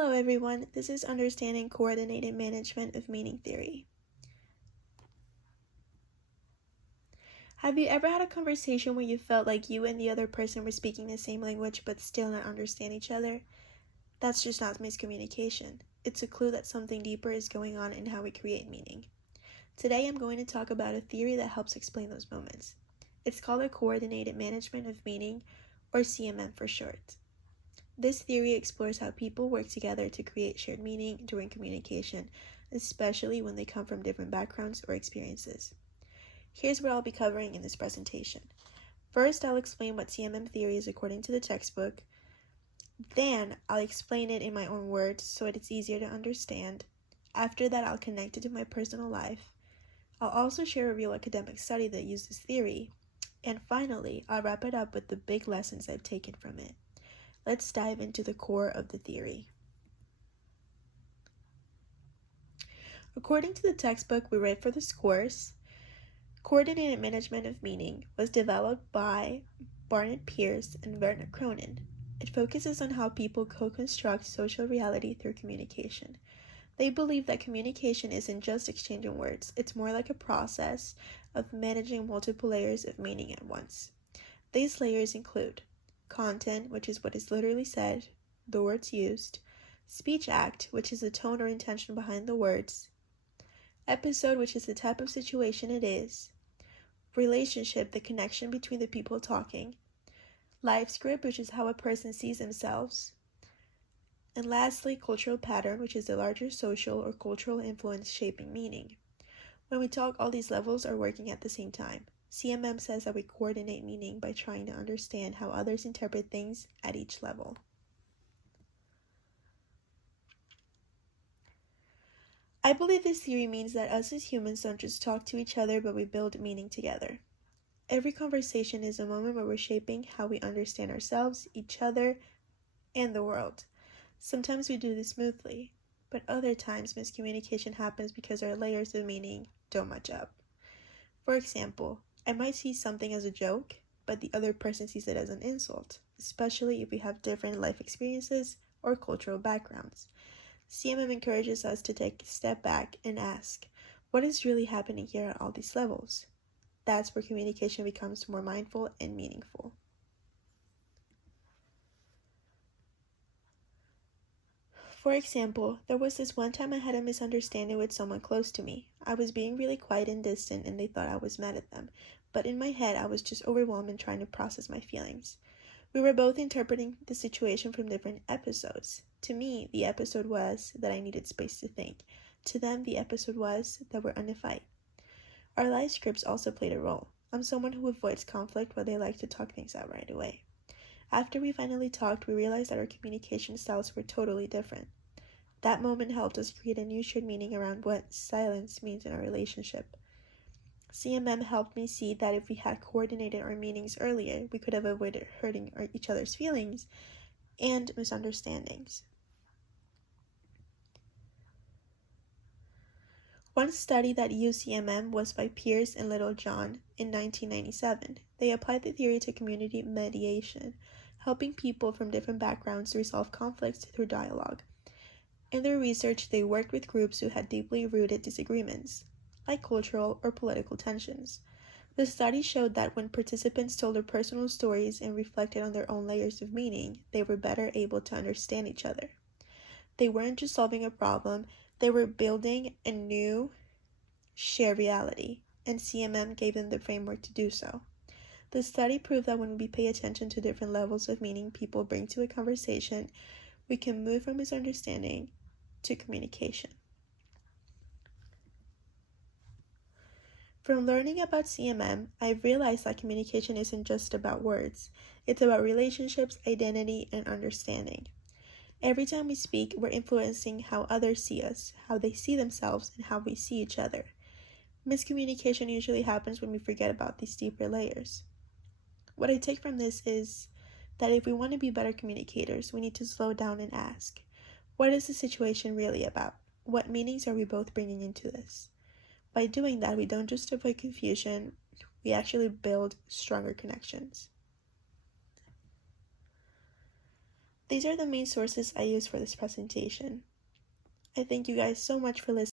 Hello everyone, this is Understanding Coordinated Management of Meaning Theory. Have you ever had a conversation where you felt like you and the other person were speaking the same language but still not understand each other? That's just not miscommunication. It's a clue that something deeper is going on in how we create meaning. Today I'm going to talk about a theory that helps explain those moments. It's called the Coordinated Management of Meaning, or CMM for short. This theory explores how people work together to create shared meaning during communication, especially when they come from different backgrounds or experiences. Here's what I'll be covering in this presentation. First, I'll explain what CMM theory is according to the textbook. Then, I'll explain it in my own words so it's easier to understand. After that, I'll connect it to my personal life. I'll also share a real academic study that uses theory. And finally, I'll wrap it up with the big lessons I've taken from it. Let's dive into the core of the theory. According to the textbook we read for this course, Coordinated Management of Meaning was developed by Barnett Pearce and Werner Cronin. It focuses on how people co-construct social reality through communication. They believe that communication isn't just exchanging words, it's more like a process of managing multiple layers of meaning at once. These layers include content, which is what is literally said, the words used, speech act, which is the tone or intention behind the words, episode, which is the type of situation it is, relationship, the connection between the people talking, life script, which is how a person sees themselves, and lastly, cultural pattern, which is the larger social or cultural influence shaping meaning. When we talk, all these levels are working at the same time. CMM says that we coordinate meaning by trying to understand how others interpret things at each level. I believe this theory means that us as humans don't just talk to each other, but we build meaning together. Every conversation is a moment where we're shaping how we understand ourselves, each other, and the world. Sometimes we do this smoothly, but other times miscommunication happens because our layers of meaning don't match up. For example, I might see something as a joke, but the other person sees it as an insult, especially if we have different life experiences or cultural backgrounds. CMM encourages us to take a step back and ask, what is really happening here at all these levels? That's where communication becomes more mindful and meaningful. For example, there was this one time I had a misunderstanding with someone close to me. I was being really quiet and distant and they thought I was mad at them, but in my head I was just overwhelmed and trying to process my feelings. We were both interpreting the situation from different episodes. To me, the episode was that I needed space to think. To them, the episode was that we're in a fight. Our life scripts also played a role. I'm someone who avoids conflict, but they like to talk things out right away. After we finally talked, we realized that our communication styles were totally different. That moment helped us create a new shared meaning around what silence means in our relationship. CMM helped me see that if we had coordinated our meanings earlier, we could have avoided hurting each other's feelings and misunderstandings. One study that used CMM was by Pearce and Littlejohn in 1997. They applied the theory to community mediation, helping people from different backgrounds resolve conflicts through dialogue. In their research, they worked with groups who had deeply rooted disagreements, like cultural or political tensions. The study showed that when participants told their personal stories and reflected on their own layers of meaning, they were better able to understand each other. They weren't just solving a problem, they were building a new shared reality, and CMM gave them the framework to do so. The study proved that when we pay attention to different levels of meaning people bring to a conversation, we can move from misunderstanding to communication. From learning about CMM, I've realized that communication isn't just about words. It's about relationships, identity, and understanding. Every time we speak, we're influencing how others see us, how they see themselves, and how we see each other. Miscommunication usually happens when we forget about these deeper layers. What I take from this is that if we want to be better communicators, we need to slow down and ask, what is the situation really about? What meanings are we both bringing into this? By doing that, we don't just avoid confusion, we actually build stronger connections. These are the main sources I used for this presentation. I thank you guys so much for listening.